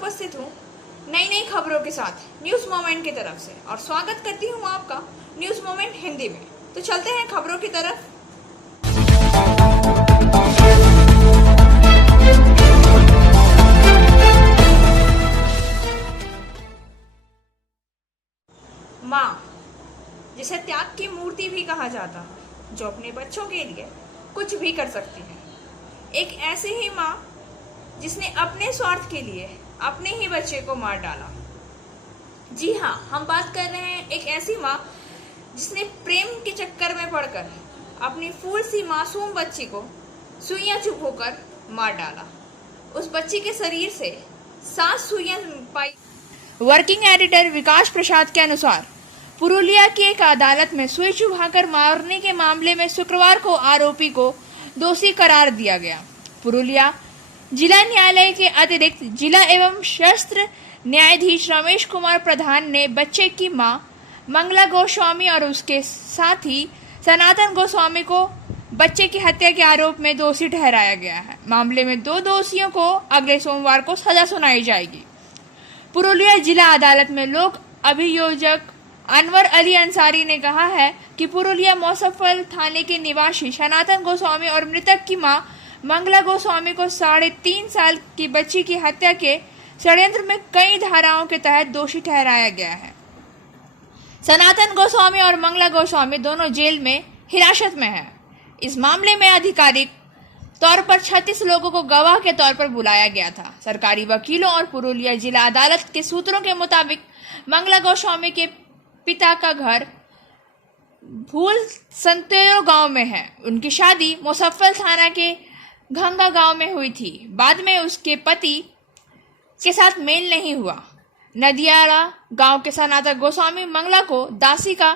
उपस्थित हूँ नई नई खबरों के साथ न्यूज़ मोमेंट की तरफ से और स्वागत करती हूँ आपका न्यूज़ मोमेंट हिंदी में। तो चलते हैं खबरों की तरफ। माँ, जिसे त्याग की मूर्ति भी कहा जाता है, जो अपने बच्चों के लिए कुछ भी कर सकती है। एक ऐसी ही माँ जिसने अपने स्वार्थ के लिए अपने ही बच्चे को मार डाला। जी हाँ, हम बात कर रहे हैं एक ऐसी माँ जिसने प्रेम के चक्कर में पड़कर अपनी फूल सी मासूम बच्ची को सुइयां चुभ होकर मार डाला। उस बच्ची के शरीर से 7 सुइयां पाई। वर्किंग एडिटर विकास प्रसाद के अनुसार पुरुलिया की एक अदालत में सुई चुभाकर मारने के मामले में शुक्रवार को आरोपी को दोषी करार दिया गया। पुरुलिया जिला न्यायालय के अतिरिक्त जिला एवं सत्र न्यायाधीश रमेश कुमार प्रधान ने बच्चे की मां मंगला गोस्वामी और उसके साथी सनातन गोस्वामी को बच्चे की हत्या के आरोप में दोषी ठहराया गया है। मामले में 2 दोषियों को अगले सोमवार को सजा सुनाई जाएगी। पुरुलिया जिला अदालत में लोक अभियोजक अनवर अली अंसारी ने कहा है कि पुरुलिया मौसफल थाने के निवासी सनातन गोस्वामी और मृतक की मां मंगला गोस्वामी को 3.5 साल की बच्ची की हत्या के षड्यंत्र में कई धाराओं के तहत दोषी ठहराया गया है। सनातन गोस्वामी और मंगला गोस्वामी दोनों जेल में हिरासत में हैं। इस मामले में आधिकारिक तौर पर 36 लोगों को गवाह के तौर पर बुलाया गया था। सरकारी वकीलों और पुरुलिया जिला अदालत के सूत्रों के मुताबिक मंगला गोस्वामी के पिता का घर भूल संतेरो गांव में है। उनकी शादी मुसफ्फल थाना के घंगा गांव में हुई थी। बाद में उसके पति के साथ मेल नहीं हुआ। नदियाला गांव के सनातन गोस्वामी मंगला को दासी का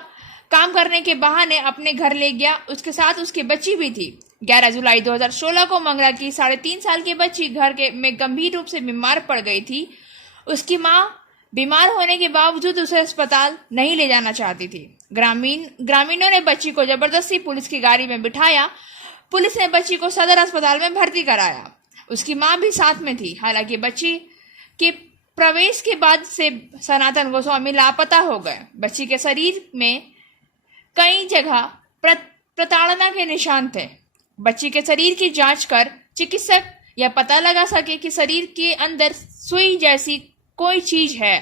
काम करने के बहाने अपने घर ले गया। उसके साथ उसकी बच्ची भी थी। 11 जुलाई 2016 को मंगला की 3.5 साल की बच्ची में गंभीर रूप से बीमार पड़ गई थी। उसकी मां बीमार होने के बावजूद उसे अस्पताल नहीं ले जाना चाहती थी। ग्रामीणों ने बच्ची को जबरदस्ती पुलिस की गाड़ी में बिठाया। पुलिस ने बच्ची को सदर अस्पताल में भर्ती कराया। उसकी मां भी साथ में थी। हालांकि बच्ची के प्रवेश के बाद से सनातन गोस्वामी लापता हो गए। बच्ची के शरीर में कई जगह प्रताड़ना के निशान थे। बच्ची के शरीर की जांच कर चिकित्सक यह पता लगा सके कि शरीर के अंदर सुई जैसी कोई चीज है।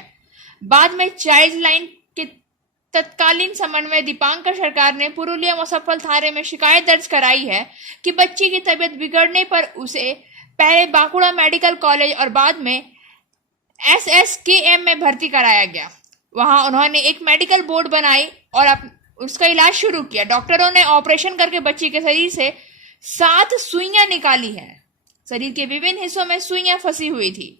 बाद में चाइल्ड लाइन के तत्कालीन समन्वय दीपांकर सरकार ने पुरुलिया मुसफ्फल थाने में शिकायत दर्ज कराई है कि बच्ची की तबीयत बिगड़ने पर उसे पहले बांकुड़ा मेडिकल कॉलेज और बाद में SSKM में भर्ती कराया गया। वहां उन्होंने एक मेडिकल बोर्ड बनाई और उसका इलाज शुरू किया। डॉक्टरों ने ऑपरेशन करके बच्ची के शरीर से 7 सुइयां निकाली हैं। शरीर के विभिन्न हिस्सों में सुइयां फंसी हुई थी।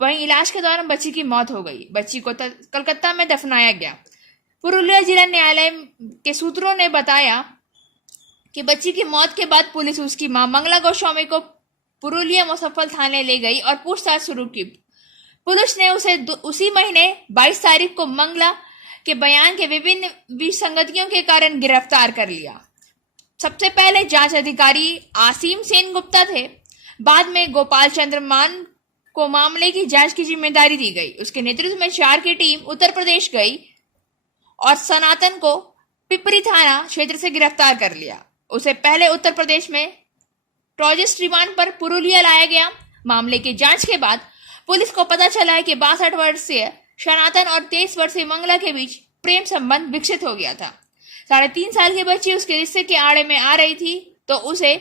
वहीं इलाज के दौरान बच्ची की मौत हो गई। बच्ची को कलकत्ता में दफनाया गया। पुरुलिया जिला न्यायालय के सूत्रों ने बताया कि बच्ची की मौत के बाद पुलिस उसकी मां मंगला गोस्वामी को पुरुलिया मुसफ्फल थाने ले गई और पूछताछ शुरू की। पुलिस ने उसे उसी महीने 22 तारीख को मंगला के बयान के विभिन्न विसंगतियों के कारण गिरफ्तार कर लिया। सबसे पहले जांच अधिकारी आसिम सेन गुप्ता थे। बाद में गोपाल चंद्र मान को मामले की जांच की जिम्मेदारी दी गई। उसके नेतृत्व में 4 की टीम उत्तर प्रदेश गई और सनातन को पिपरी थाना क्षेत्र से गिरफ्तार कर लिया। उसे पहले उत्तर प्रदेश में ट्रॉजिस्ट रिमांड पर पुरुलिया लाया गया। मामले की जांच के बाद पुलिस को पता चला है कि 62 वर्षीय सनातन और 23 वर्षीय मंगला के बीच प्रेम संबंध विकसित हो गया था। 3.5 साल की बच्ची उसके रिश्ते के आड़े में आ रही थी तो उसे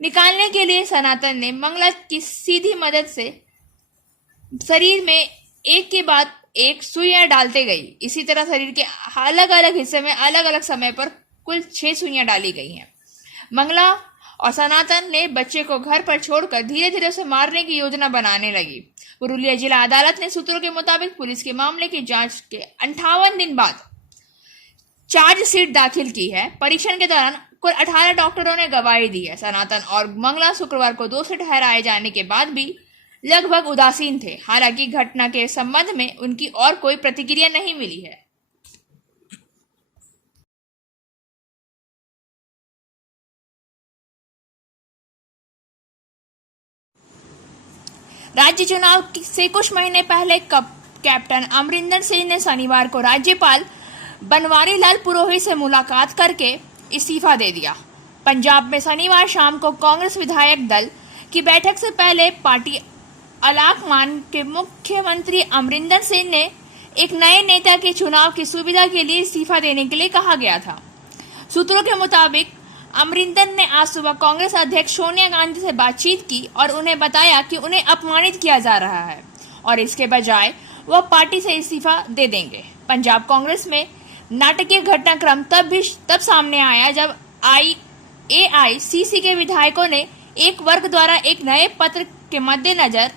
निकालने के लिए सनातन ने मंगला की सीधी मदद से शरीर में एक के बाद एक सुइयां डालते गई। इसी तरह शरीर के अलग अलग हिस्से में अलग अलग समय पर कुल 6 सुइयां डाली गई हैं। मंगला और सनातन ने बच्चे को घर पर छोड़कर धीरे धीरे उसे मारने की योजना बनाने लगी। पुरुलिया जिला अदालत ने सूत्रों के मुताबिक पुलिस के मामले की जांच के 58 दिन बाद चार्जशीट दाखिल की है। परीक्षण के दौरान कुल 18 डॉक्टरों ने गवाही दी है। सनातन और मंगला शुक्रवार को दोषी ठहराए जाने के बाद भी लगभग उदासीन थे। हालांकि घटना के संबंध में उनकी और कोई प्रतिक्रिया नहीं मिली है। राज्य चुनाव से कुछ महीने पहले कैप्टन अमरिंदर सिंह ने शनिवार को राज्यपाल बनवारी लाल पुरोहित से मुलाकात करके इस्तीफा दे दिया। पंजाब में शनिवार शाम को कांग्रेस विधायक दल की बैठक से पहले पार्टी अलाकमान के मुख्यमंत्री अमरिंदर सिंह ने एक नए नेता के चुनाव की सुविधा के लिए इस्तीफा देने के लिए कहा गया था। सूत्रों के मुताबिक अमरिंदर ने आज सुबह कांग्रेस अध्यक्ष सोनिया गांधी से बातचीत की और उन्हें बताया कि उन्हें अपमानित किया जा रहा है और इसके बजाय वह पार्टी से इस्तीफा दे देंगे। पंजाब कांग्रेस में नाटकीय घटनाक्रम तब सामने आया जब AICC के विधायकों ने एक वर्ग द्वारा एक नए पत्र के मद्देनजर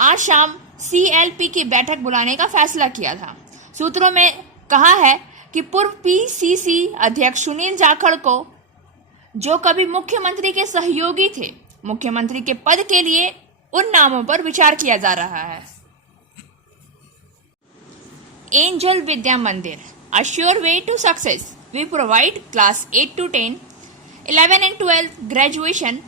आज शाम CLP की बैठक बुलाने का फैसला किया था। सूत्रों में कहा है कि पूर्व PCC अध्यक्ष सुनील जाखड़ को, जो कभी मुख्यमंत्री के सहयोगी थे, मुख्यमंत्री के पद के लिए उन नामों पर विचार किया जा रहा है। एंजल विद्या मंदिर, a sure way to success. We provide class 8 to 10, 11 and 12 graduation,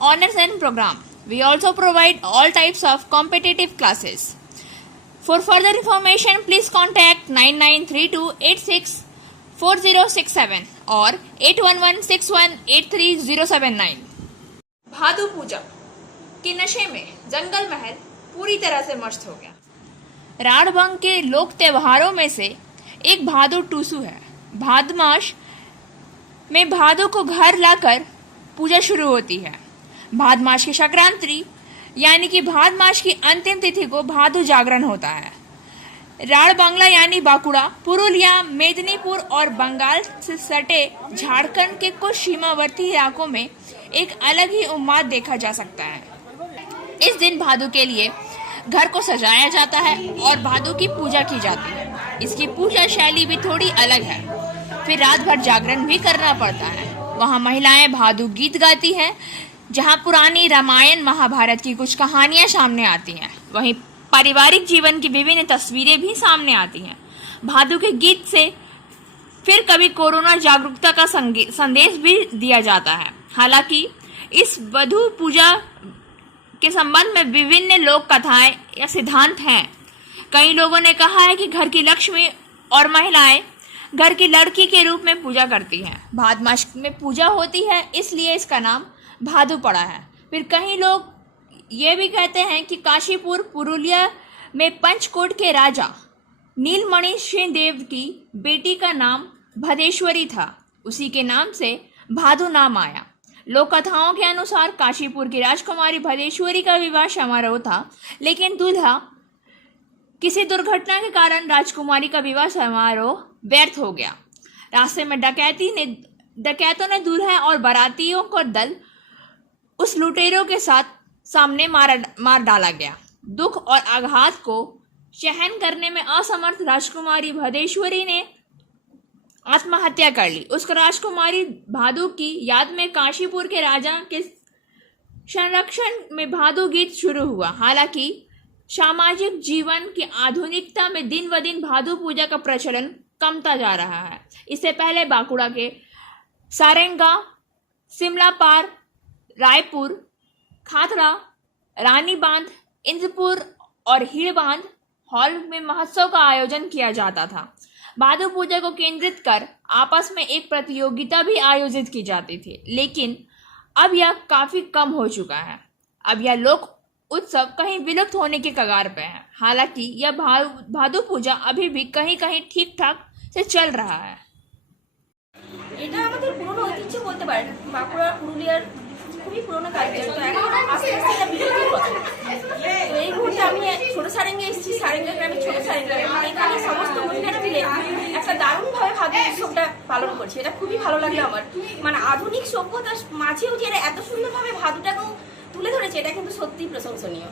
honors and program. We also provide all types of competitive classes. For further information, please contact 9932864067 or 8116183079. भादु पूजा के नशे में जंगल महल पूरी तरह से मस्त हो गया। राढ़बंग के लोक त्योहारों में से एक भादु टूसू है। भाद मास में भादु को घर लाकर पूजा शुरू होती है। भाद मास की संक्रांति यानी कि भाद मास की अंतिम तिथि को भादु जागरण होता है। राढ़ बांग्ला यानी बांकुड़ा, पुरुलिया, मेदिनीपुर और बंगाल से सटे झारखंड के कुछ सीमावर्ती इलाकों में एक अलग ही उन्माद देखा जा सकता है। इस दिन भादु के लिए घर को सजाया जाता है और भादु की पूजा की जाती है। इसकी पूजा शैली भी थोड़ी अलग है। फिर रात भर जागरण भी करना पड़ता है। वहाँ महिलाएं भादु गीत गाती हैं, जहाँ पुरानी रामायण महाभारत की कुछ कहानियां सामने आती हैं। वहीं पारिवारिक जीवन की विभिन्न तस्वीरें भी सामने आती हैं। भादु के गीत से फिर कभी कोरोना जागरूकता का संदेश भी दिया जाता है। हालांकि इस वधु पूजा के संबंध में विभिन्न लोक कथाएं या सिद्धांत हैं। कई लोगों ने कहा है कि घर की लक्ष्मी और महिलाएं घर की लड़की के रूप में पूजा करती हैं। भाद मास में पूजा होती है, इसलिए इसका नाम भादु पड़ा है। फिर कई लोग ये भी कहते हैं कि काशीपुर पुरुलिया में पंचकोट के राजा नीलमणि सिंह देव की बेटी का नाम भदेश्वरी था। उसी के नाम से भादु नाम आया। लोक कथाओं के अनुसार काशीपुर की राजकुमारी भदेश्वरी का विवाह समारोह था, लेकिन दूल्हा किसी दुर्घटना के कारण राजकुमारी का विवाह समारोह व्यर्थ हो गया। रास्ते में डकैतों ने दूल्हा और बारातियों का दल उस लुटेरों के साथ सामने मार डाला गया। दुख और आघात को सहन करने में असमर्थ राजकुमारी भदेश्वरी ने आत्महत्या कर ली। उस राजकुमारी भादु की याद में काशीपुर के राजा के संरक्षण में भादु गीत शुरू हुआ। हालांकि सामाजिक जीवन की आधुनिकता में दिन ब दिन भादु पूजा का प्रचलन कमता जा रहा है। इससे पहले बांकुड़ा के सारंगा, शिमला पार, रायपुर, खातड़ा, रानी बांध, इंद्रपुर और हीड़ बांध हॉल में महोत्सव का आयोजन किया जाता था। भादु पूजा को केंद्रित कर आपस में एक प्रतियोगिता भी आयोजित की जाती थी, लेकिन अब यह काफी कम हो चुका है। अब यह लोक उत्सव कहीं विलुप्त होने के कगार पे है। हालांकि यह भादु पूजा अभी भी कहीं कहीं ठीक ठाक से चल रहा है। এটা আমাদের পুরনো ঐতিহ্য বলতে পারেন। বাঁকুড়া পুরুলিয়ার খুবই পুরনো কালচার। তো এখন আস্তে আস্তে এটা বিলুপ্তির পথে। তো এই মুহূর্তে আমি ছোট সারেঙ্গে এসেছি, সারেঙ্গা গ্রামে ছোট সারেঙ্গা। এখানে সমস্ত মহিলারা মিলে একটা দারুণভাবে ভাদু উৎসবটা পালন করছে। এটা খুবই ভালো লাগলো আমার। মানে আধুনিক সভ্যতার মাঝেও যে এরা এত সুন্দরভাবে ভাদুটাকেও তুলে ধরেছে, এটা কিন্তু সত্যিই প্রশংসনীয়।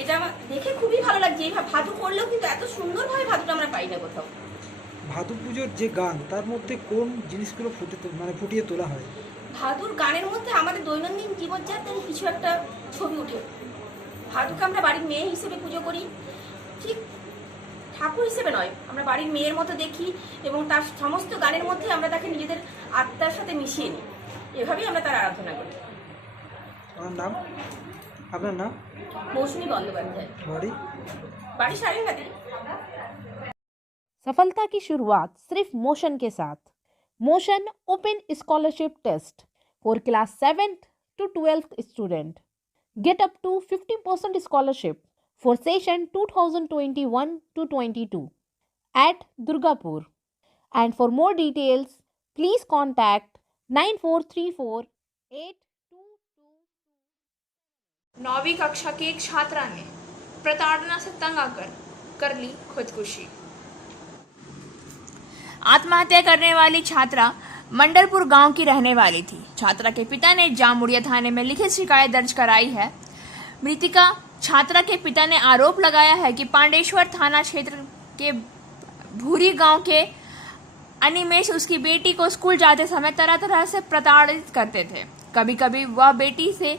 এটা আমার দেখে খুবই ভালো লাগছে। এই ভাদু করলেও কিন্তু এত সুন্দরভাবে ভাদুটা আমরা পাই না কোথাও। ভাদু পুজোর যে গান, তার মধ্যে কোন জিনিসগুলো ফুটিয়ে তোলা হয়? ভাদুর গানের মধ্যে আমাদের দৈনন্দিন জীবনযাত্রার কিছু একটা ছবি ওঠে। ভাদুকে আমরা বাড়ির মেয়ে হিসেবে পুজো করি, ঠিক ঠাকুর হিসেবে নয়, আমরা বাড়ির মেয়ের মতো দেখি এবং তার সমস্ত গানের মধ্যে আমরা তাকে নিজেদের আত্মার সাথে মিশিয়ে নিই। এভাবেই আমরা তার আরাধনা করি। আপনার নাম? मौसमी बंदोपाध्याय, बाड़ी बाड़ी सारंगाती। सफलता की शुरुआत सिर्फ मोशन के साथ। Motion open scholarship test for class 7th to 12th student. Get up to 50% scholarship for session 2021 to 22 at Durgapur. And for more details, please contact 94348222। 9वीं कक्षा की एक छात्रा ने प्रताड़ना से तंग आकर कर ली खुदकुशी। आत्महत्या करने वाली छात्रा मंडलपुर गांव की रहने वाली थी। छात्रा के पिता ने जामुड़िया थाने में लिखित शिकायत दर्ज कराई है। मृतिका छात्रा के पिता ने आरोप लगाया है कि पांडेश्वर थाना क्षेत्र के भूरी गांव के अनिमेश उसकी बेटी को स्कूल जाते समय तरह तरह से प्रताड़ित करते थे। कभी कभी वह बेटी से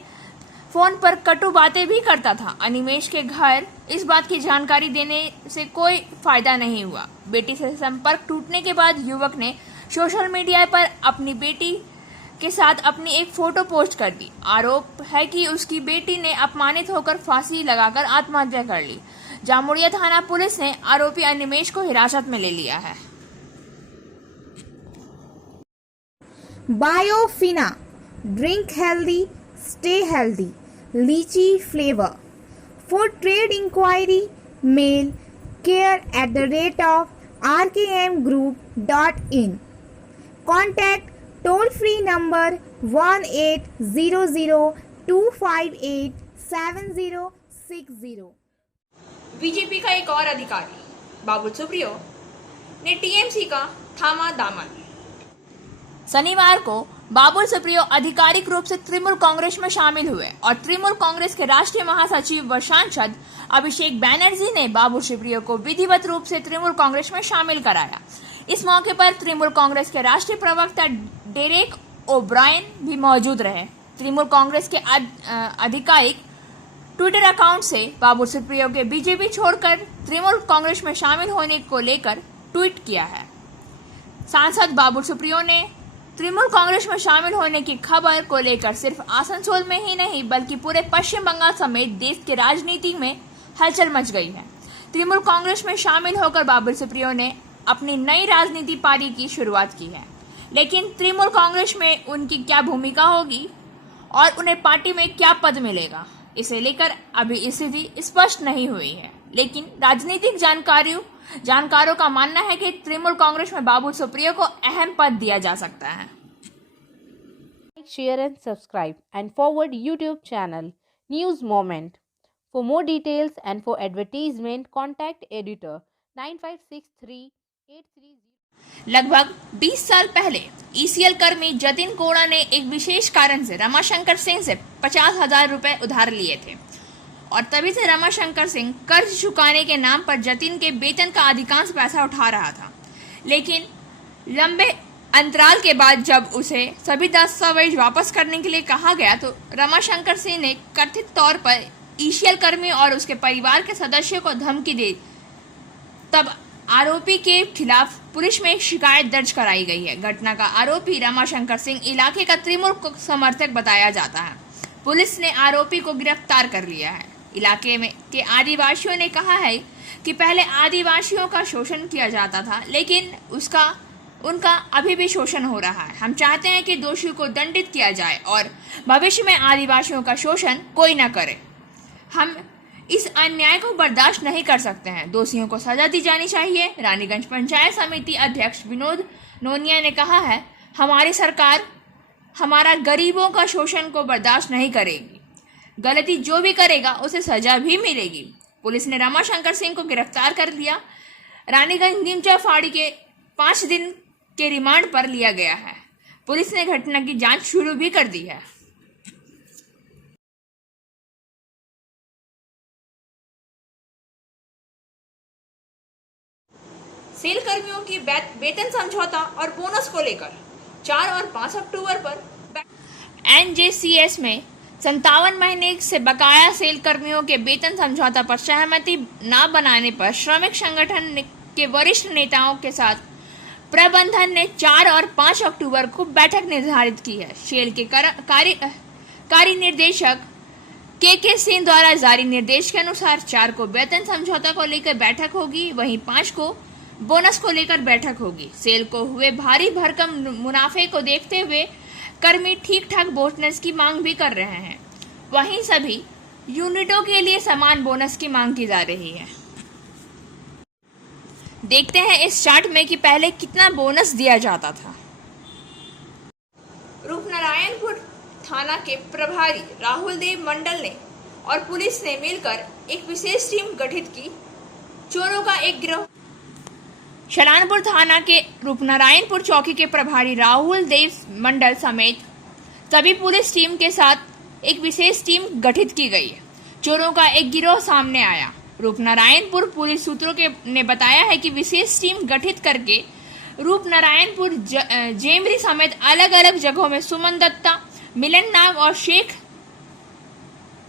फोन पर कटु बातें भी करता था। अनिमेश के घर इस बात की जानकारी देने से कोई फायदा नहीं हुआ। बेटी से संपर्क टूटने के बाद युवक ने सोशल मीडिया पर अपनी बेटी के साथ अपनी एक फोटो पोस्ट कर दी। आरोप है कि उसकी बेटी ने अपमानित होकर फांसी लगाकर आत्महत्या कर ली। जामुड़िया थाना पुलिस ने आरोपी अनिमेश को हिरासत में ले लिया है। Biofina, drink healthy, stay healthy. Lychee flavor. For trade inquiry, mail care@rkmgroup.in. Contact toll free number 1800-258-7060. BJP का एक और अधिकारी बाबुल सुप्रियो ने टीएमसी का थामा दामन। शनिवार को बाबुल सुप्रियो आधिकारिक रूप से तृणमूल कांग्रेस में शामिल हुए और तृणमूल कांग्रेस के राष्ट्रीय महासचिव व सांसद अभिषेक बैनर्जी ने बाबुल सुप्रियो को विधिवत रूप से तृणमूल कांग्रेस में शामिल कराया। इस मौके पर तृणमूल कांग्रेस के राष्ट्रीय प्रवक्ता डेरेक ओब्रायन भी मौजूद रहे। तृणमूल कांग्रेस के आधिकारिक ट्विटर अकाउंट से बाबुल सुप्रियो के बीजेपी छोड़कर तृणमूल कांग्रेस में शामिल होने को लेकर ट्वीट किया है। सांसद बाबुल सुप्रियो ने तृणमूल कांग्रेस में शामिल होने की खबर को लेकर सिर्फ आसनसोल में ही नहीं बल्कि पूरे पश्चिम बंगाल समेत देश के राजनीति में हलचल मच गई है। तृणमूल कांग्रेस में शामिल होकर बाबुल सुप्रियो ने अपनी नई राजनीति पारी की शुरुआत की है, लेकिन तृणमूल कांग्रेस में उनकी क्या भूमिका होगी और उन्हें पार्टी में क्या पद मिलेगा, इसे लेकर अभी स्थिति स्पष्ट नहीं हुई है। लेकिन राजनीतिक जानकारों का मानना है कि तृणमूल कांग्रेस में बाबुल सुप्रियो को अहम पद दिया जा सकता है। Like, share and subscribe and forward YouTube channel News Moment. For more details and for advertisement, contact editor 956383. लगभग 20 साल पहले ईसीएल कर्मी जतिन कोड़ा ने एक विशेष कारण से रमाशंकर सिंह से 50,000 रुपए उधार लिए थे और तभी से रमाशंकर सिंह कर्ज चुकाने के नाम पर जतिन के वेतन का अधिकांश पैसा उठा रहा था। लेकिन लंबे अंतराल के बाद जब उसे सभी दस्तावेज वापस करने के लिए कहा गया तो रमाशंकर सिंह ने कथित तौर पर ईसीएल कर्मी और उसके परिवार के सदस्यों को धमकी दी। तब आरोपी के खिलाफ पुलिस में एक शिकायत दर्ज कराई गई है। घटना का आरोपी रमाशंकर सिंह इलाके का तृणमूल समर्थक बताया जाता है। पुलिस ने आरोपी को गिरफ्तार कर लिया है। इलाके में के आदिवासियों ने कहा है कि पहले आदिवासियों का शोषण किया जाता था, लेकिन उनका अभी भी शोषण हो रहा है। हम चाहते हैं कि दोषियों को दंडित किया जाए और भविष्य में आदिवासियों का शोषण कोई न करे। हम इस अन्याय को बर्दाश्त नहीं कर सकते हैं। दोषियों को सजा दी जानी चाहिए। रानीगंज पंचायत समिति अध्यक्ष विनोद नोनिया ने कहा है, हमारी सरकार हमारा गरीबों का शोषण को बर्दाश्त नहीं करेगी। गलती जो भी करेगा उसे सजा भी मिलेगी। पुलिस ने रमाशंकर सिंह को गिरफ्तार कर लिया। रानीगंज निमचा फाड़ी के 5 दिन के रिमांड पर लिया गया है। पुलिस ने घटना की जांच शुरू भी कर दी है। सेल कर्मियों की वेतन समझौता और बोनस को लेकर 4 और 5 अक्टूबर पर एनजेसीएस में 57 महीने से बकाया सेल कर्मियों के वेतन समझौता पर सहमति न बनाने पर श्रमिक संगठन के वरिष्ठ नेताओं के साथ प्रबंधन ने 4 और 5 अक्टूबर को बैठक निर्धारित की है। सेल के कार्य निर्देशक के सिंह द्वारा जारी निर्देश के अनुसार 4 को वेतन समझौता को लेकर बैठक होगी, वहीं 5 को बोनस को लेकर बैठक होगी। सेल को हुए भारी भरकम मुनाफे को देखते हुए कर्मी ठीक ठाक बोनस की मांग भी कर रहे हैं। वहीं सभी यूनिटों के लिए समान बोनस की मांग की जा रही है। देखते हैं इस चार्ट में कि पहले कितना बोनस दिया जाता था। रूपनारायणपुर थाना के प्रभारी राहुल देव मंडल ने और पुलिस ने मिलकर एक विशेष टीम गठित की। चोरों का एक गिरोह। शलानपुर थाना के रूपनारायणपुर चौकी के प्रभारी राहुल देव मंडल समेत सभी पुलिस टीम के साथ एक विशेष टीम गठित की गई है। चोरों का एक गिरोह सामने आया। रूपनारायणपुर पुलिस सूत्रों ने बताया है कि विशेष टीम गठित करके रूपनारायणपुर जेमरी समेत अलग अलग जगहों में सुमन दत्ता, मिलन नाग और शेख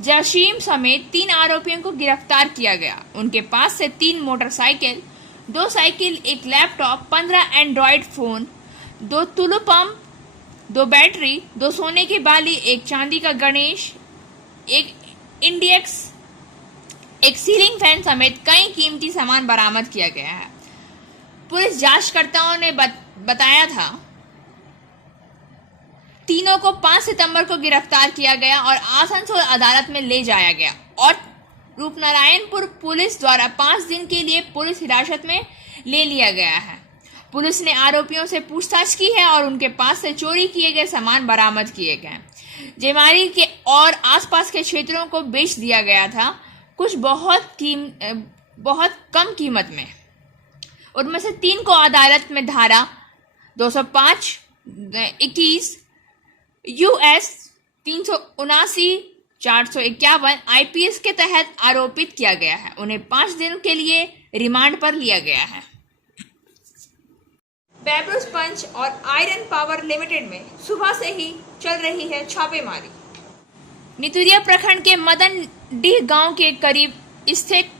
जशीम समेत 3 आरोपियों को गिरफ्तार किया गया। उनके पास से 3 motorcycle, 2 cycle, 1 laptop, 15 Android phone, 2 Tulu pump, 2 battery, 2 सोने की बाली, 1 चांदी का गणेश, 1 इंडियक्स, 1 सीलिंग फैन समेत कई कीमती सामान बरामद किया गया है। पुलिस जांचकर्ताओं ने बताया था तीनों को 5 सितंबर को गिरफ्तार किया गया और आसनसोल अदालत में ले जाया गया और रूपनारायणपुर पुलिस द्वारा 5 दिन के लिए पुलिस हिरासत में ले लिया गया है। पुलिस ने आरोपियों से पूछताछ की है और उनके पास से चोरी किए गए सामान बरामद किए गए। जेमारी के और आसपास के क्षेत्रों को बेच दिया गया था, कुछ बहुत कम कीमत में। उनमें से 3 को अदालत में धारा 205, 21, US 379, 451 IPS के तहत आरोपित किया गया है। उन्हें 5 दिन के लिए रिमांड पर लिया गया है। बैब्रोस पंच और आयरन पावर लिमिटेड में सुबह से ही चल रही है छापेमारी। नितुरिया प्रखंड के मदनडीह गांव के करीब स्थित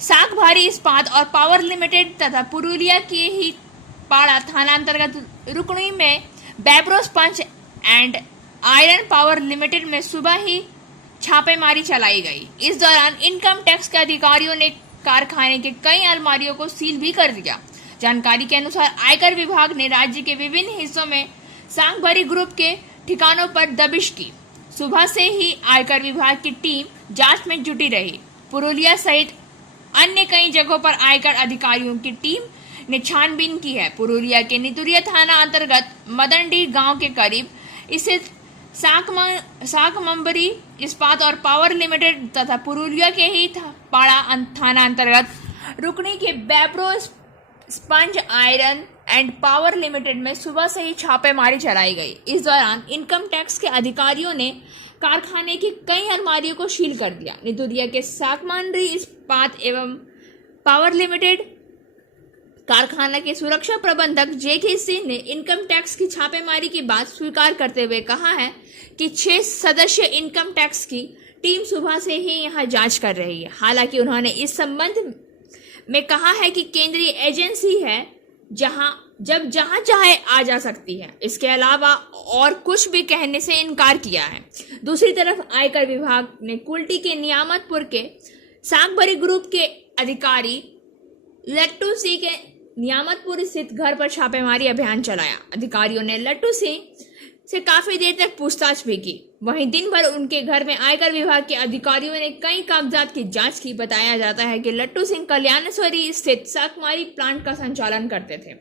साख भारी इस्पात और पावर लिमिटेड तथा पुरुलिया के ही पाड़ा थाना अंतर्गत रुकनी में बैब्रोस punch and iron power limited में सुबह ही छापेमारी चलाई गई। इस दौरान इनकम टैक्स के अधिकारियों ने कारखाने के कई अलमारियों को सील भी कर दिया। जानकारी के अनुसार आयकर विभाग ने राज्य के विभिन्न हिस्सों में सांगभरी ग्रुप के ठिकानों पर दबिश की। सुबह से ही आयकर विभाग की टीम जांच में जुटी रही। पुरुलिया सहित अन्य कई जगहों पर आयकर अधिकारियों की टीम ने छानबीन की है। पुरुलिया के नितुरिया थाना अंतर्गत मदनडीह गांव के करीब स्थित साकमंबरी इस्पात और पावर लिमिटेड तथा पुरुलिया के ही पाड़ा थाना अंतर्गत रुकनी के बैब्रो sponge iron and power limited में सुबह से ही छापेमारी चलाई गई। इस दौरान इनकम टैक्स के अधिकारियों ने कारखाने की कई अलमारियों को सील कर दिया। नितुरिया के साकमंबरी इस्पात एवं पावर लिमिटेड कारखाना के सुरक्षा प्रबंधक जेके सिंह ने इनकम टैक्स की छापेमारी की बात स्वीकार करते हुए कहा है कि 6 सदस्य इनकम टैक्स की टीम सुबह से ही यहां जांच कर रही है। हालांकि उन्होंने इस संबंध में कहा है कि केंद्रीय एजेंसी है जहां चाहे आ जा सकती है। इसके अलावा और कुछ भी कहने से इनकार किया है। दूसरी तरफ आयकर विभाग ने कुल्टी के नियामतपुर के सागभरी ग्रुप के अधिकारी लट्टू सिंह के नियामतपुर स्थित घर पर छापेमारी अभियान चलाया। अधिकारियों ने लट्टू सिंह से काफी देर तक पूछताछ भी की। वहीं दिन भर उनके घर में आयकर विभाग के अधिकारियों ने कई कागजात की जांच की। बताया जाता है कि लट्टू सिंह कल्याणेश्वरी स्थित साकमारी प्लांट का संचालन करते थे।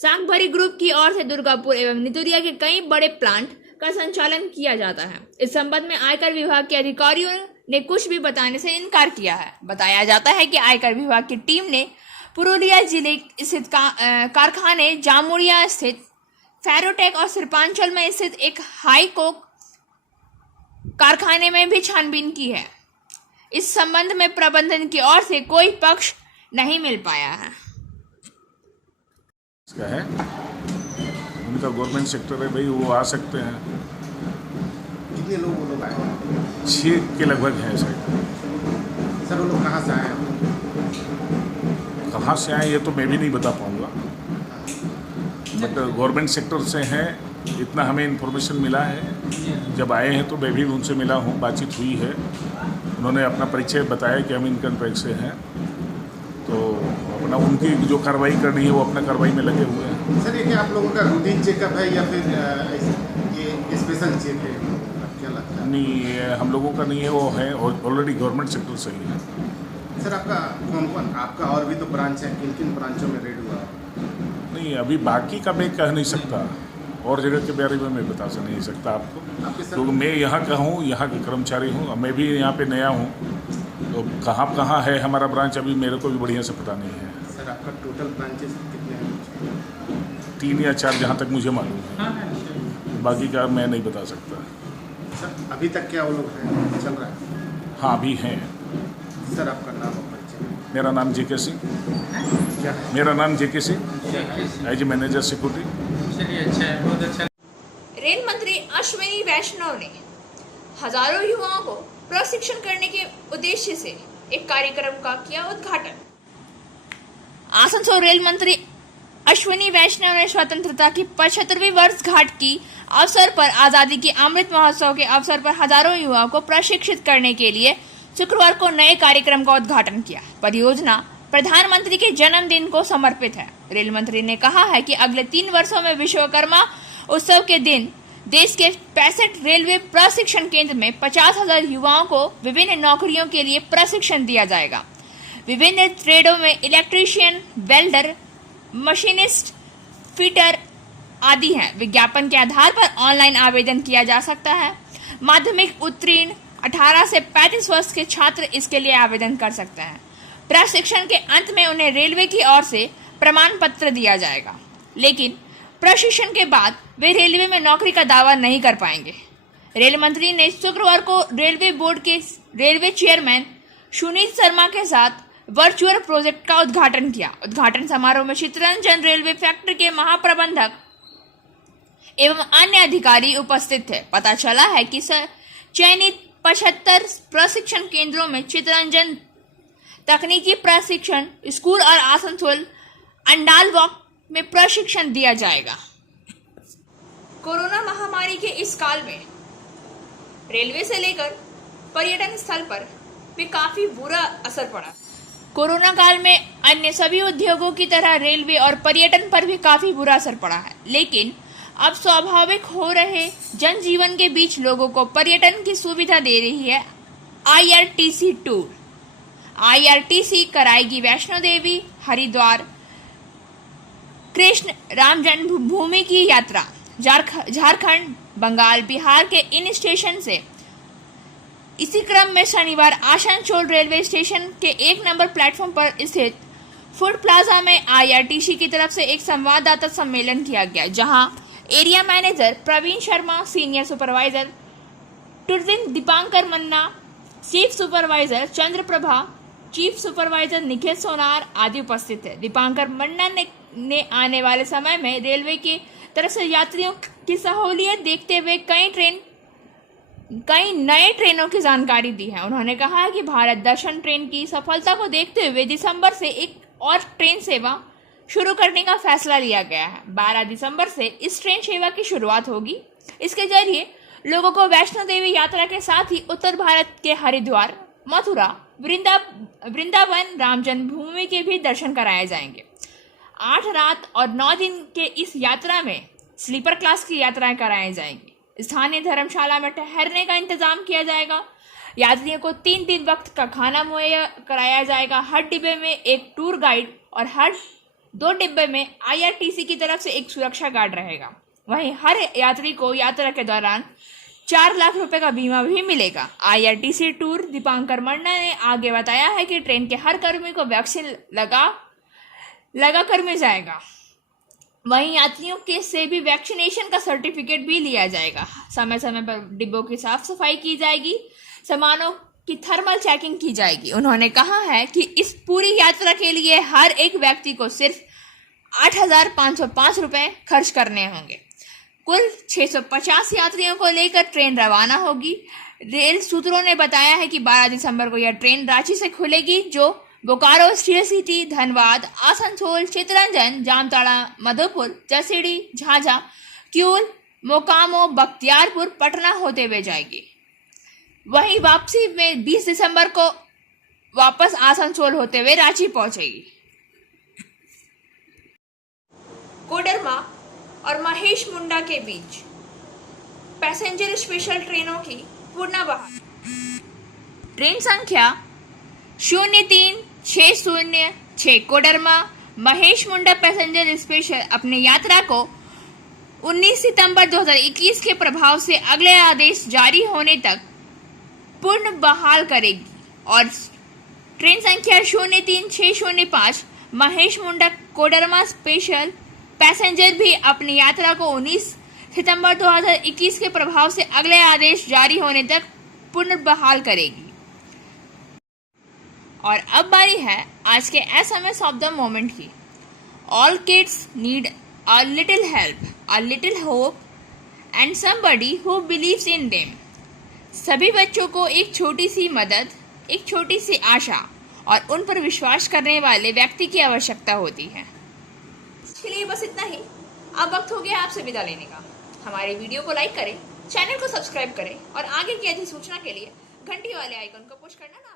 सागभरी ग्रुप की ओर से दुर्गापुर एवं नितुरिया के कई बड़े प्लांट का संचालन किया जाता है। इस संबंध में आयकर विभाग के अधिकारियों ने कुछ भी बताने से इनकार किया है। बताया जाता है कि आयकर विभाग की टीम ने पुरुलिया जिले स्थित कारखाने जामुड़िया स्थित फेरोटेक और सिरपांचल में स्थित एक हाईकोक कारखाने में भी छानबीन की है। इस संबंध में प्रबंधन की ओर से कोई पक्ष नहीं मिल पाया है। इसका है उनका गवर्नमेंट सेक्टर है भाई, वो आ सकते हैं। कितने लोग आए? 6 के लगभग हैं शायद। सर वो लोग कहाँ से आए? कहाँ से आए ये तो मैं भी नहीं बता पाऊंगा, बट गवर्नमेंट सेक्टर से हैं इतना हमें इन्फॉर्मेशन मिला है। जब आए हैं तो मैं भी उनसे मिला हूँ, बातचीत हुई है। उन्होंने अपना परिचय बताया कि हम इनकम टैक्स से हैं, तो अपना उनकी जो कार्रवाई करनी है वो अपना कार्रवाई में लगे हुए हैं। सर ये क्या आप लोगों का रूटीन चेकअप है या फिर ये स्पेशल चेक है, क्या लगता है? नहीं, ये हम लोगों का नहीं है, वो है ऑलरेडी गवर्नमेंट सेक्टर से ही है। सर आपका कौन आपका और भी तो ब्रांच है, किन किन ब्रांचों में रेड हुआ? नहीं, अभी बाकी का मैं कह नहीं सकता, और जगह के बारे में मैं बता नहीं सकता आपको, आपके सर क्योंकि मैं यहाँ का हूँ, यहाँ का कर्मचारी हूँ। मैं भी यहाँ पे नया हूँ, तो कहाँ है हमारा ब्रांच अभी मेरे को भी बढ़िया से पता नहीं है। सर आपका टोटल ब्रांचेस कितने हैं? 3 या 4 जहाँ तक मुझे मालूम है, बाकी का मैं नहीं बता सकता। सर अभी तक क्या वो लोग हैं, चल रहा है? हाँ, अभी हैं। सर आपका नाम और परिचय? मेरा नाम जेके सिंह, क्या है? मेरा नाम JK Singh, as manager security. रेल मंत्री अश्विनी वैष्णव ने हजारों युवाओं को प्रशिक्षण करने के उद्देश्य से एक कार्यक्रम का किया उद्घाटन। आसनसोल रेल मंत्री अश्विनी वैष्णव ने स्वतंत्रता की 75वीं वर्षगांठ की अवसर पर आजादी के अमृत महोत्सव के अवसर पर हजारों युवाओं को प्रशिक्षित करने के लिए शुक्रवार को नए कार्यक्रम का उद्घाटन किया। परियोजना प्रधानमंत्री के जन्मदिन को समर्पित है। रेल मंत्री ने कहा है कि अगले 3 वर्षों में विश्वकर्मा उत्सव के दिन देश के 65 रेलवे प्रशिक्षण केंद्र में 50,000 युवाओं को विभिन्न नौकरियों के लिए प्रशिक्षण दिया जाएगा। विभिन्न ट्रेडों में इलेक्ट्रीशियन, वेल्डर, मशीनिस्ट, फिटर आदि हैं। विज्ञापन के आधार पर ऑनलाइन आवेदन किया जा सकता है। माध्यमिक उत्तीर्ण 18 से 35 वर्ष के छात्र इसके लिए आवेदन कर सकते हैं। प्रशिक्षण के अंत में उन्हें रेलवे की ओर से प्रमाण पत्र दिया जाएगा, लेकिन प्रशिक्षण के बाद वे रेलवे में नौकरी का दावा नहीं कर पाएंगे। रेल मंत्री ने शुक्रवार को रेलवे बोर्ड के रेलवे चेयरमैन सुनीत शर्मा के साथ वर्चुअल प्रोजेक्ट का उद्घाटन किया। उद्घाटन समारोह में चित्तरंजन रेलवे फैक्ट्री के महाप्रबंधक एवं अन्य अधिकारी उपस्थित थे। पता चला है कि चयनित 75 प्रशिक्षण केंद्रों में चित्तरंजन तकनीकी प्रशिक्षण स्कूल और आसनसोल अंडाल वॉक में प्रशिक्षण दिया जाएगा। कोरोना महामारी के इस काल में रेलवे से लेकर पर्यटन स्थल पर भी काफी बुरा असर पड़ा। कोरोना काल में अन्य सभी उद्योगों की तरह रेलवे और पर्यटन पर भी काफी बुरा असर पड़ा है, लेकिन अब स्वाभाविक हो रहे जनजीवन के बीच लोगों को पर्यटन की सुविधा दे रही है IRTC टूर। IRTC कराएगी वैष्णो देवी, हरिद्वार, कृष्ण राम जन्मभूमि की यात्रा। झारखंड, बंगाल, बिहार के इन स्टेशन से इसी क्रम में शनिवार आसनसोल रेलवे स्टेशन के 1 नंबर प्लेटफॉर्म पर स्थित फूड प्लाजा में IRTC की तरफ से एक संवाददाता सम्मेलन किया गया, जहां area manager Praveen Sharma, senior supervisor tourism Dipankar Manna, chief supervisor Chandraprabha, chief supervisor Nikhil Sonar आदि उपस्थित थे। दीपांकर मन्ना ने आने वाले समय में रेलवे की तरफ से यात्रियों की सहूलियत देखते हुए कई नए ट्रेनों की जानकारी दी है। उन्होंने कहा है कि भारत दर्शन ट्रेन की सफलता को देखते हुए दिसंबर से एक और ट्रेन सेवा शुरू करने का फैसला लिया गया है। 12 दिसंबर से इस ट्रेन सेवा की शुरुआत होगी। इसके जरिए लोगों को वैष्णो देवी यात्रा के साथ ही उत्तर भारत के हरिद्वार, मथुरा, वृंदावन, राम जन्मभूमि के भी दर्शन कराए जाएंगे। 8 रात और 9 दिन के इस यात्रा में स्लीपर क्लास की यात्राएं कराई जाएंगी। स्थानीय धर्मशाला में ठहरने का इंतजाम किया जाएगा। यात्रियों को 3 दिन वक्त का खाना मुहैया कराया जाएगा। हर डिब्बे में एक टूर गाइड और हर 2 डिब्बे में IRTC की तरफ से एक सुरक्षा गार्ड रहेगा। वहीं हर यात्री को यात्रा के दौरान 4 लाख रुपए का बीमा भी मिलेगा। IRTC टूर दीपांकर मन्ना ने आगे बताया है कि ट्रेन के हर कर्मी को वैक्सीन लगा कर मिल जाएगा। वहीं यात्रियों के से भी वैक्सीनेशन का सर्टिफिकेट भी लिया जाएगा। समय समय पर डिब्बों की साफ सफाई की जाएगी। सामानों की थर्मल चेकिंग की जाएगी। उन्होंने कहा है कि इस पूरी यात्रा के लिए हर एक व्यक्ति को सिर्फ 8,505 रुपए खर्च करने होंगे। कुल 650 यात्रियों को लेकर ट्रेन रवाना होगी। रेल सूत्रों ने बताया है कि 12 दिसंबर को यह ट्रेन रांची से खुलेगी, जो बोकारो, स्टील सिटी, धनबाद, आसनसोल, चित्तरंजन, जामताड़ा, मधुपुर, जसीडी, झाझा, क्यूल, मोकामो बख्तियारपुर पटना होते हुए जाएगी। वहीं वापसी में 20 दिसंबर को वापस आसनसोल होते हुए रांची पहुंचेगी। कोडरमा और महेश मुंडा के बीच पैसेंजर स्पेशल ट्रेनों की पुनः बहाली। ट्रेन संख्या 03606 कोडरमा महेश मुंडा पैसेंजर स्पेशल अपनी यात्रा को 19 सितंबर 2021 के प्रभाव से अगले आदेश जारी होने तक पूर्ण बहाल करेगी और ट्रेन संख्या 03605 महेश मुंडा कोडरमा स्पेशल पैसेंजर भी अपनी यात्रा को 19 सितंबर 2021 के प्रभाव से अगले आदेश जारी होने तक पूर्ण बहाल करेगी। और अब बारी है आज के SMS ऑफ द मोमेंट की। All kids need a little help, a little hope and somebody who believes in them. सभी बच्चों को एक छोटी सी मदद, एक छोटी सी आशा और उन पर विश्वास करने वाले व्यक्ति की आवश्यकता होती है। इसके लिए बस इतना ही। अब वक्त हो गया आपसे विदा लेने का। हमारे वीडियो को लाइक करें, चैनल को सब्सक्राइब करें और आगे की अधिसूचना के लिए घंटी वाले आइकन को पुश करना